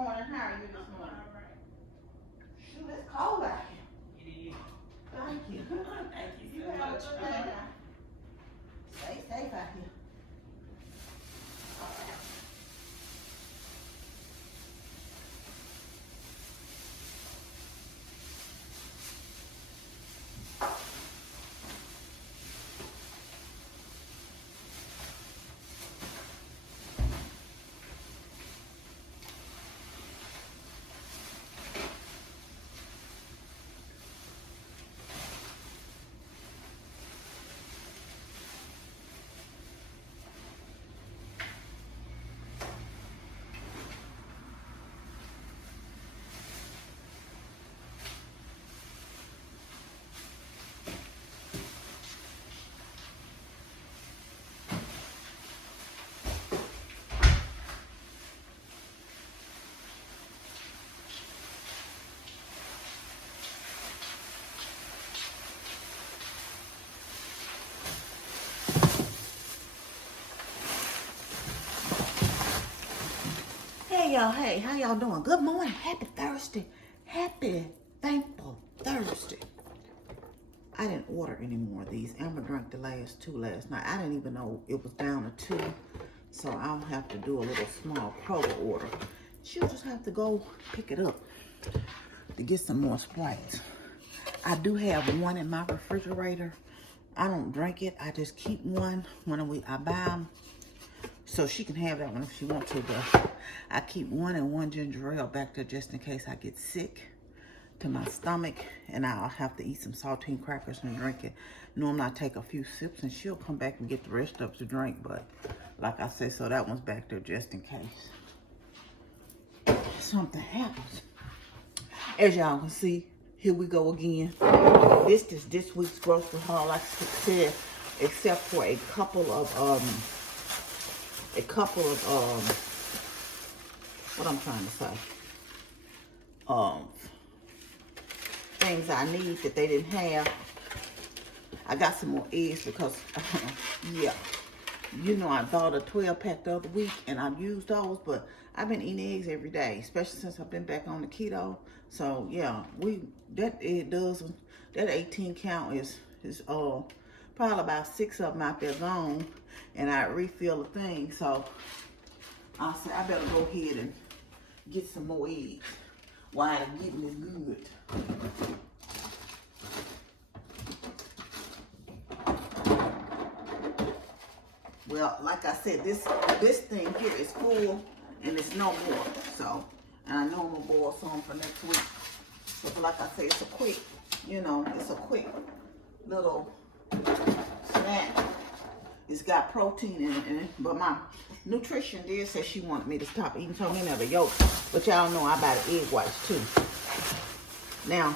morning. How are you this morning? All right. Shoot, it's cold out here. It is. Thank you. Thank you You so have a much. good day now. Stay safe out here. Hey y'all, hey, how y'all doing? Good morning, happy Thursday, happy thankful Thursday. I didn't order any more of these. Amber drank the last two last night. I didn't even know it was down to 2, so I'll have to do a little small Kroger order. She'll just have to go pick it up to get some more Sprites. I do have one in my refrigerator. I don't drink it. I just keep one when I buy them. So she can have that one if she wants to, but I keep one and one ginger ale back there just in case I get sick to my stomach and I'll have to eat some saltine crackers and drink it. Normally I take a few sips and she'll come back and get the rest of the drink, but like I said, so that one's back there just in case something happens. As y'all can see, here we go again. This is this week's grocery haul, like I said, except for a couple of what I'm trying to say, things I need that they didn't have. I got some more eggs because, yeah, you know, I bought a 12-pack the other week and I've used those, but I've been eating eggs every day, especially since I've been back on the keto. So yeah, that 18 count is probably about 6 of them out there gone, and I refill the thing. So I said I better go ahead and get some more eggs while I'm getting this good. Well, like I said, this thing here is full and it's no more. So, and I know I'm gonna boil some for next week. But like I said, it's a quick, you know, it's a quick little snack. It's got protein in it, but my nutrition did say she wanted me to stop eating so many of the yolks. But y'all know I buy the egg whites too. Now,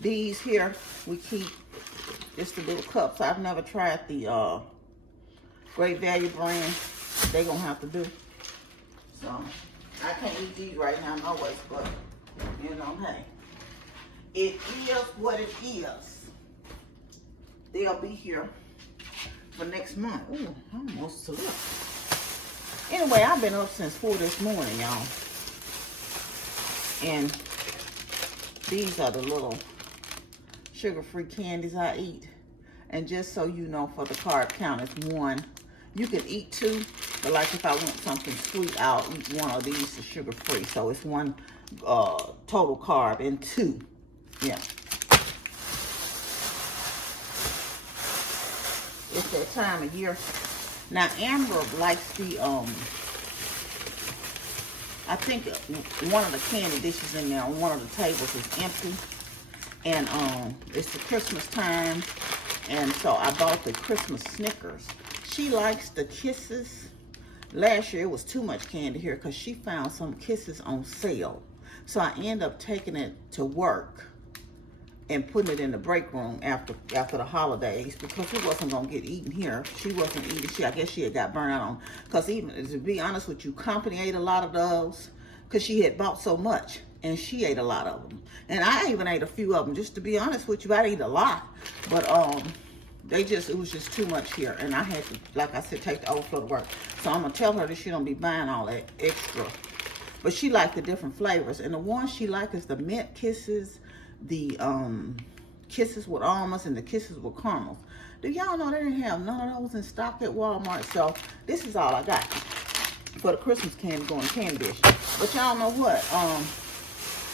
these here, we keep just the little cups. I've never tried the Great Value brand. They gonna have to do. So, I can't eat these right now, no way, but, you know, hey. It is what it is. They'll be here for next month. Ooh, almost slept. Anyway, I've been up since 4 this morning, y'all. And these are the little sugar-free candies I eat. And just so you know, for the carb count, it's 1. You can eat 2, but like if I want something sweet, I'll eat 1 of these is sugar-free. So it's 1 total carb and 2. Yeah. It's that time of year. Now Amber likes the I think one of the candy dishes in there on one of the tables is empty. And it's the Christmas time. And so I bought the Christmas Snickers. She likes the Kisses. Last year it was too much candy here because she found some Kisses on sale. So I ended up taking it to work and putting it in the break room after the holidays because it wasn't gonna get eaten here. She wasn't eating. I guess she had got burnt out on. Because even to be honest with you, company ate a lot of those because she had bought so much, and she ate a lot of them. And I even ate a few of them. Just to be honest with you, I ate a lot. But it was just too much here. And I had to, like I said, take the overflow to work. So I'm going to tell her that she don't be buying all that extra. But she liked the different flavors. And the one she liked is the mint kisses, the kisses with almonds, and the kisses with caramels. Do y'all know they didn't have none of those in stock at Walmart? So this is all I got for the Christmas candy going candy dish. But y'all know what?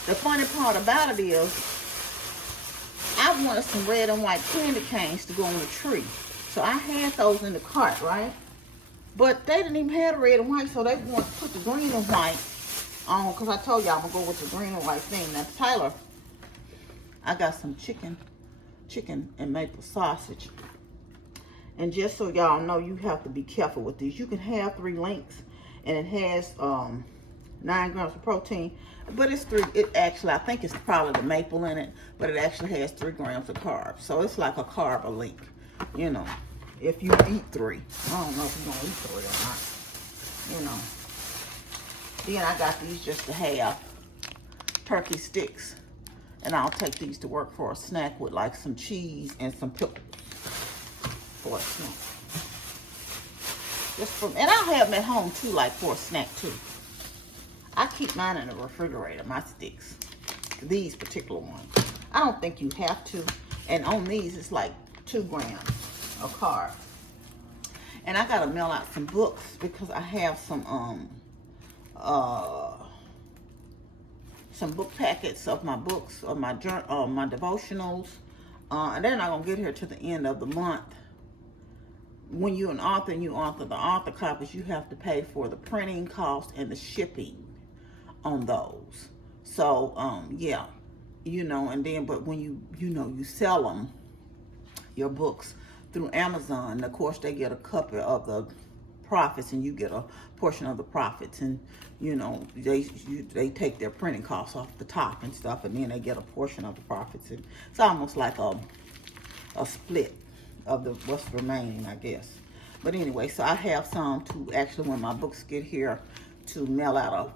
The funny part about it is, I wanted some red and white candy canes to go on the tree. So I had those in the cart, right? But they didn't even have the red and white, so they wanted to put the green and white on, because I told y'all I'm going to go with the green and white thing. Now, Tyler, I got some chicken and maple sausage. And just so y'all know, you have to be careful with these. You can have 3 links, and it has 9 grams of protein. But it's 3, I think it's probably the maple in it, but it actually has 3 grams of carbs. So it's like a carb link, you know, if you eat 3. I don't know if you're going to eat 3 or not, you know. Then I got these just to have turkey sticks. And I'll take these to work for a snack with like some cheese and some pickles for a snack. And I'll have them at home too, like for a snack too. I keep mine in the refrigerator, my sticks. These particular ones. I don't think you have to. And on these, it's like 2 grams of carb. And I gotta mail out some books because I have some book packets of my books, of my devotionals. And they're not gonna get here to the end of the month. When you're an author and you author the author copies, you have to pay for the printing cost and the shipping on those. So yeah, you know, and then but when you sell them, your books, through Amazon, of course they get a couple of the profits and you get a portion of the profits, and you know they take their printing costs off the top and stuff, and then they get a portion of the profits, and it's almost like a split of the what's remaining, I guess. But anyway, so I have some to actually, when my books get here, to mail out a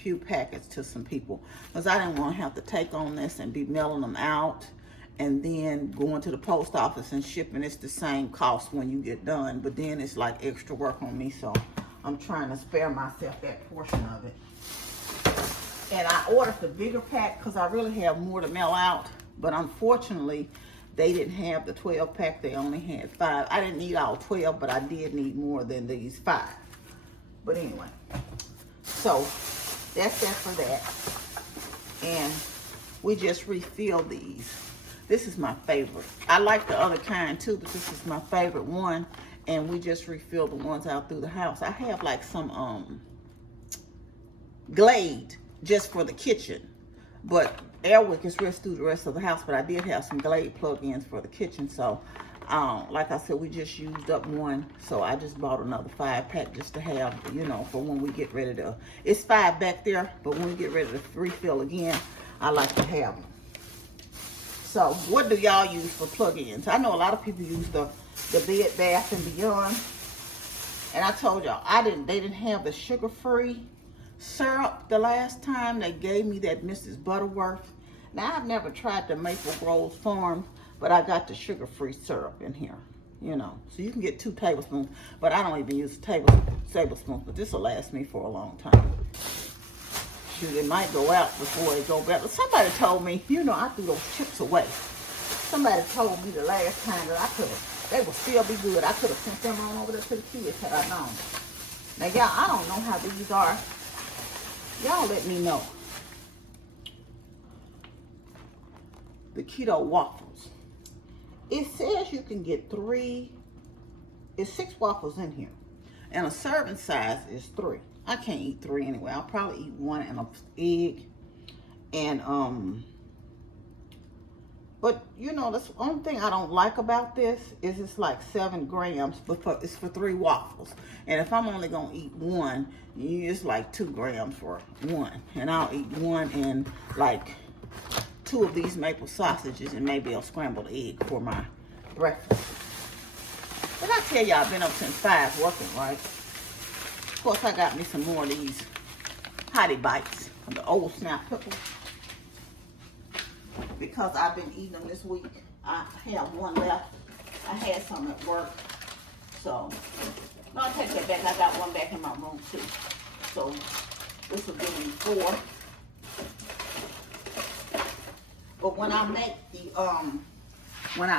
few packets to some people, because I didn't want to have to take on this and be mailing them out and then going to the post office and shipping. It's the same cost when you get done, but then it's like extra work on me, so I'm trying to spare myself that portion of it. And I ordered the bigger pack because I really have more to mail out, but unfortunately they didn't have the 12 pack. They only had 5. I didn't need all 12, but I did need more than these 5. But anyway, so that's that for that. And we just refill these. This is my favorite. I like the other kind too, but this is my favorite one. And we just refill the ones out through the house. I have like some Glade just for the kitchen, but Airwick is rest through the rest of the house. But I did have some Glade plug-ins for the kitchen. So like I said, we just used up one, so I just bought another 5-pack just to have, you know, for when we get ready to. It's 5 back there, but when we get ready to refill again, I like to have them. So what do y'all use for plug-ins? I know a lot of people use the Bed Bath and Beyond, and I told y'all they didn't have the sugar-free syrup the last time. They gave me that Mrs. Butterworth. Now I've never tried the Maple Grove Farm, but I got the sugar-free syrup in here, you know. So you can get 2 tablespoons, but I don't even use tablespoons, but this will last me for a long time. Shoot, it might go out before it go back. But somebody told me, you know, I threw those chips away. Somebody told me the last time that they would still be good. I could have sent them on over there to the kids had I known. Now, y'all, I don't know how these are. Y'all let me know. The keto waffles. It says you can get 6 waffles in here. And a serving size is 3. I can't eat 3 anyway. I'll probably eat 1 and an egg. And, but you know, the only thing I don't like about this is it's like 7 grams, but it's for 3 waffles. And if I'm only gonna eat 1, it's like 2 grams for 1. And I'll eat 1 and like 2 of these maple sausages and maybe a scrambled egg for my breakfast. But I tell y'all, I've been up since 5 working, right? Of course, I got me some more of these Hottie Bites, the old snap pickles, because I've been eating them this week. I have 1 left, I had some at work. So, no, I take that back. I got one back in my room too. So, this will give me 4. But when I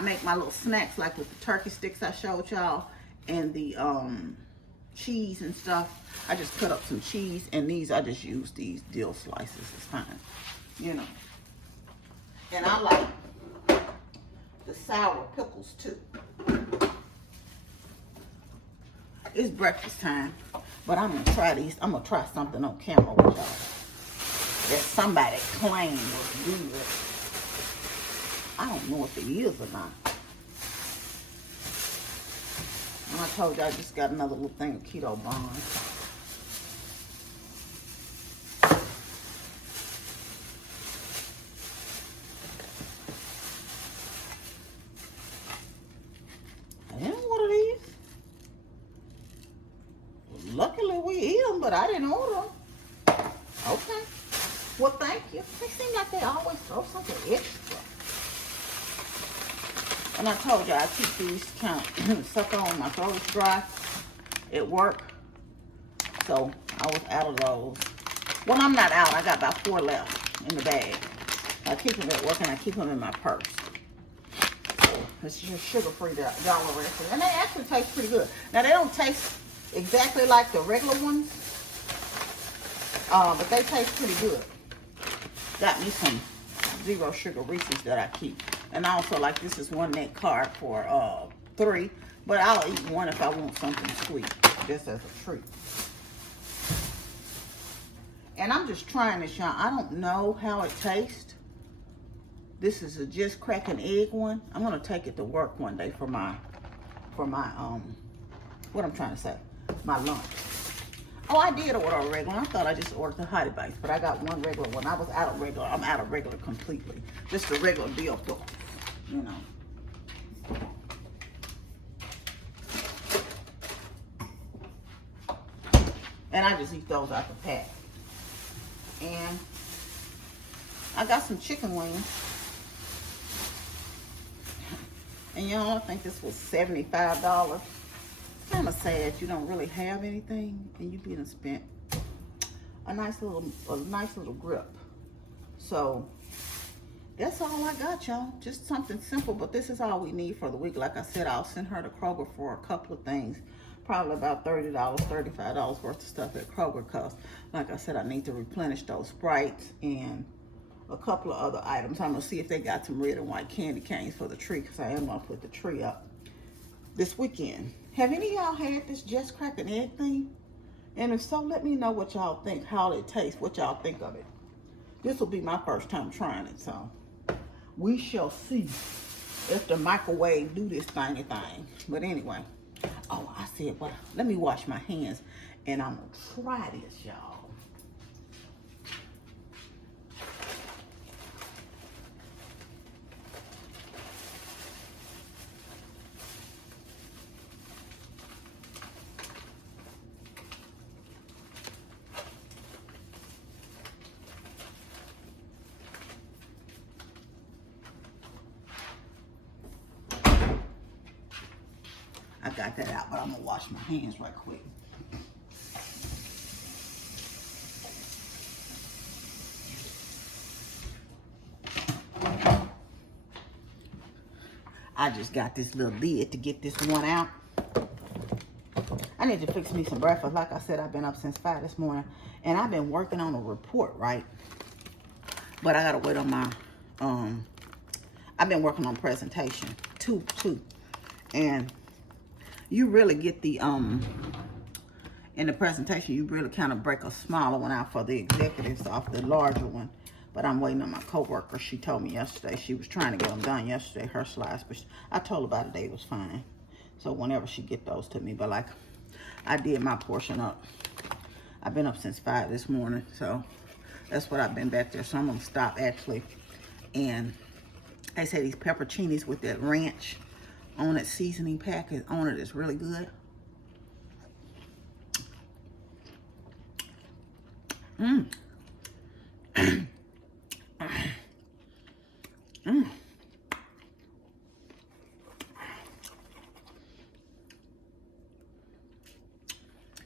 make my little snacks, like with the turkey sticks I showed y'all, and the cheese and stuff, I just cut up some cheese, and these, I just use these dill slices. It's fine, you know. And I like the sour pickles too. It's breakfast time, but I'm gonna try these. I'm gonna try something on camera with y'all that somebody claimed was good. I don't know if it is or not. And I told you I just got another little thing of keto buns. I didn't order these. Luckily we eat them, but I didn't order them. Okay. Well, thank you. They seem like they always throw something extra. And I told you I keep these kind of suck on. My throat's dry at work. So I was out of those. Well, I'm not out. I got about 4 left in the bag. I keep them at work and I keep them in my purse. So it's just sugar-free dollar recipe. And they actually taste pretty good. Now, they don't taste exactly like the regular ones. But they taste pretty good. Got me some 0 sugar Reese's that I keep. And also, like, this is 1 net carb for 3. But I'll eat 1 if I want something sweet, just as a treat. And I'm just trying this, y'all. I don't know how it tastes. This is a just crack an egg one. I'm gonna take it to work one day for my what I'm trying to say, my lunch. Oh, I did order a regular. I thought I just ordered the Hottie Bites, but I got 1 regular one. I was out of regular. I'm out of regular completely. Just a regular deal pickle, you know. And I just eat those out the pack. And I got some chicken wings. And y'all, I think this was $75. Kind of sad you don't really have anything, and you didn't spend a nice little grip. So that's all I got, y'all. Just something simple, but this is all we need for the week. Like I said, I'll send her to Kroger for a couple of things. Probably about $30, $35 worth of stuff at Kroger, because like I said, I need to replenish those Sprites and a couple of other items. I'm gonna see if they got some red and white candy canes for the tree, because I am gonna put the tree up this weekend. Have any of y'all had this just crack an egg thing? And if so, let me know what y'all think, how it tastes, what y'all think of it. This will be my first time trying it, so we shall see if the microwave do this thing. But anyway, oh, I said, well, let me wash my hands, and I'm gonna try this, y'all. I got that out, but I'm gonna wash my hands right quick. I just got this little lid to get this one out. I need to fix me some breakfast. Like I said, I've been up since 5 this morning, and I've been working on a report, right? But I gotta wait on my, I've been working on presentation, two, and you really get the, in the presentation, you really kind of break a smaller one out for the executives off the larger one. But I'm waiting on my coworker. She told me yesterday she was trying to get them done yesterday, her slides. But I told her by today it was fine. So whenever she get those to me. But like, I did my portion up. I've been up since 5 this morning. So that's what I've been back there. So I'm going to stop actually. And they say these pepperoncinis with that ranch on it, seasoning pack on it is really good. Mmm.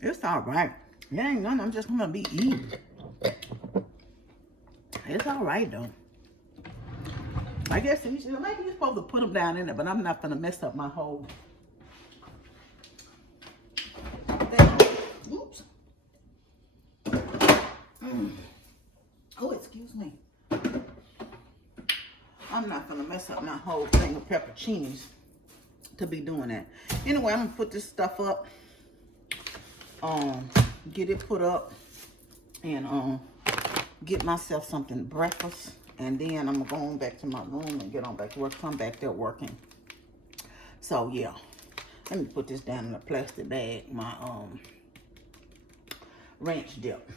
It's all right. It ain't nothing I'm just gonna be eating. It's all right though. I guess maybe you're supposed to put them down in there, but I'm not gonna mess up my whole thing. Oops. Oh, excuse me. I'm not gonna mess up my whole thing of pepperoncinis to be doing that. Anyway, I'm gonna put this stuff up. Get it put up and get myself something breakfast, and then I'm gonna go on back to my room and get on back to work. I'm back there working. So yeah, let me put this down in a plastic bag. My ranch dip.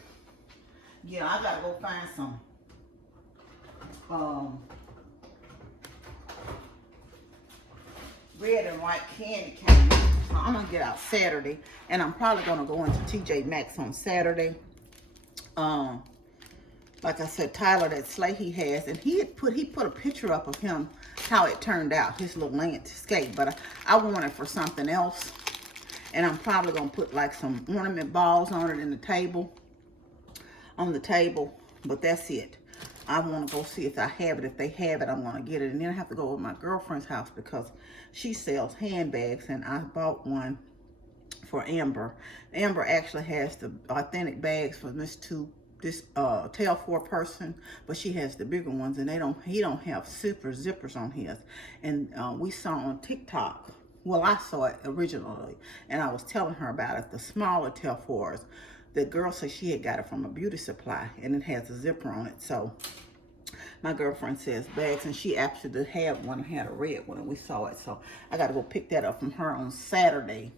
Yeah, I gotta go find some red and white candy cane. So I'm gonna get out Saturday, and I'm probably gonna go into TJ Maxx on Saturday. Like I said, Tyler, that sleigh he has, and he put a picture up of him, how it turned out, his little landscape. But I want it for something else, and I'm probably gonna put like some ornament balls on it in the table, But that's it. I want to go see if I have it. If they have it, I'm going to get it. And then I have to go to my girlfriend's house because she sells handbags, and I bought one for Amber. Amber actually has the authentic bags for this tail for person, but she has the bigger ones, and he don't have super zippers on his. And we saw on TikTok, well, I saw it originally, and I was telling her about it, the smaller tail fours. The girl said she had got it from a beauty supply, and it has a zipper on it. So my girlfriend says bags, and she actually had one, had a red one, and we saw it. So I got to go pick that up from her on Saturday,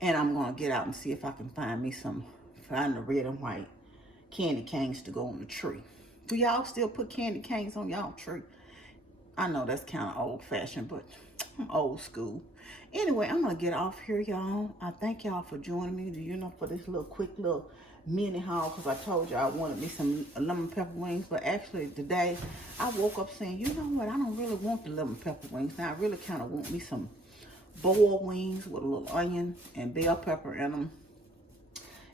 and I'm going to get out and see if I can find the red and white candy canes to go on the tree. Do y'all still put candy canes on y'all tree? I know that's kind of old-fashioned, but I'm old school. Anyway, I'm going to get off here, y'all. I thank y'all for joining me, for this quick little mini haul, because I told you I wanted me some lemon pepper wings. But actually, today, I woke up saying, you know what, I don't really want the lemon pepper wings. Now, I really kind of want me some boiled wings with a little onion and bell pepper in them,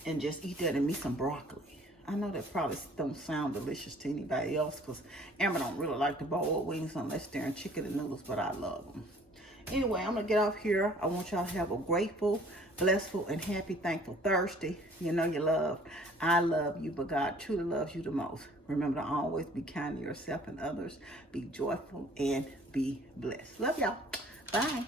and just eat that and me some broccoli. I know that probably don't sound delicious to anybody else, because Amber don't really like the boiled wings unless they're in chicken and noodles, but I love them. Anyway, I'm going to get off here. I want y'all to have a grateful, blissful, and happy, thankful Thursday. You know you're loved. I love you, but God truly loves you the most. Remember to always be kind to yourself and others. Be joyful and be blessed. Love y'all. Bye.